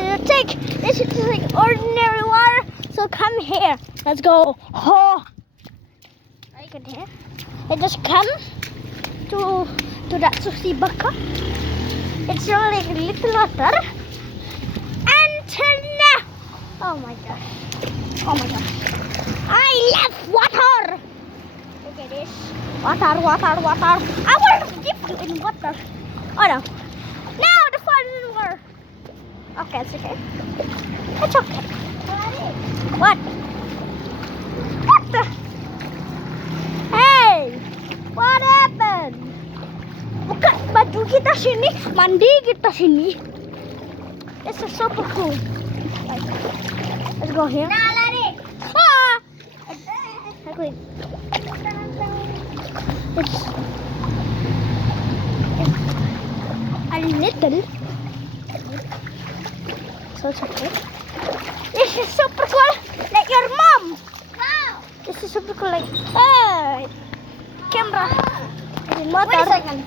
you think this is like ordinary water? So come here. Let's go. Oh, right in here. And just come to that sushi bucket. It's only like a little water. Until now. Oh my gosh. Oh my gosh. I love water. Look at this. Water. I will dip you in water. Oh no. No, the fun is over. Okay, it's okay. It's okay. What? What the? Hey! What happened? Buka baju kita sini, mandi kita sini. This is super cool. Let's go here. Ah! It's a little. So it's okay. This is super cool, like your mom. Wow. This is super cool, like camera. Motor. Wait a second.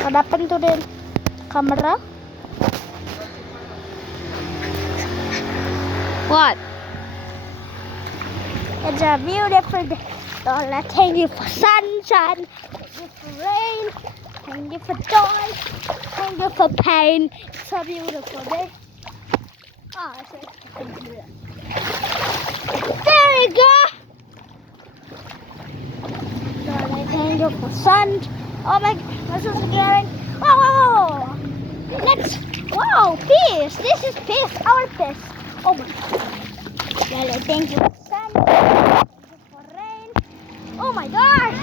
What happened to the camera? What? It's a beautiful day. Lola, thank you for sunshine, thank you for rain, thank you for joy, thank you for pain. It's a beautiful day. Oh, I see. There we go. Lola, thank you for sun. Oh my God, this is scary. Whoa. Let's, wow, peace. This is peace, our peace. Oh my God. Lola, thank you for sun. Oh my gosh!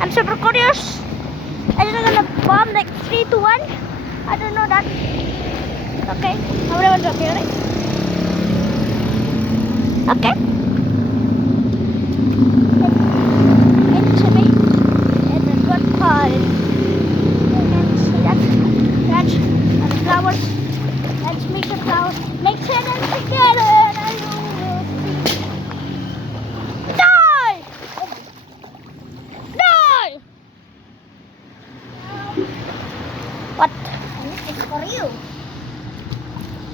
I'm super curious. I just gonna bomb like 3 to 1. I don't know that. Okay, nobody wants to hear it. Okay. Into me. It's a good part. You can see that. That's the flowers. Let's make the flowers. Mix it and together. What? It's for you.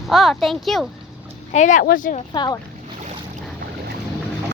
Oh, thank you. Hey, that was a flower.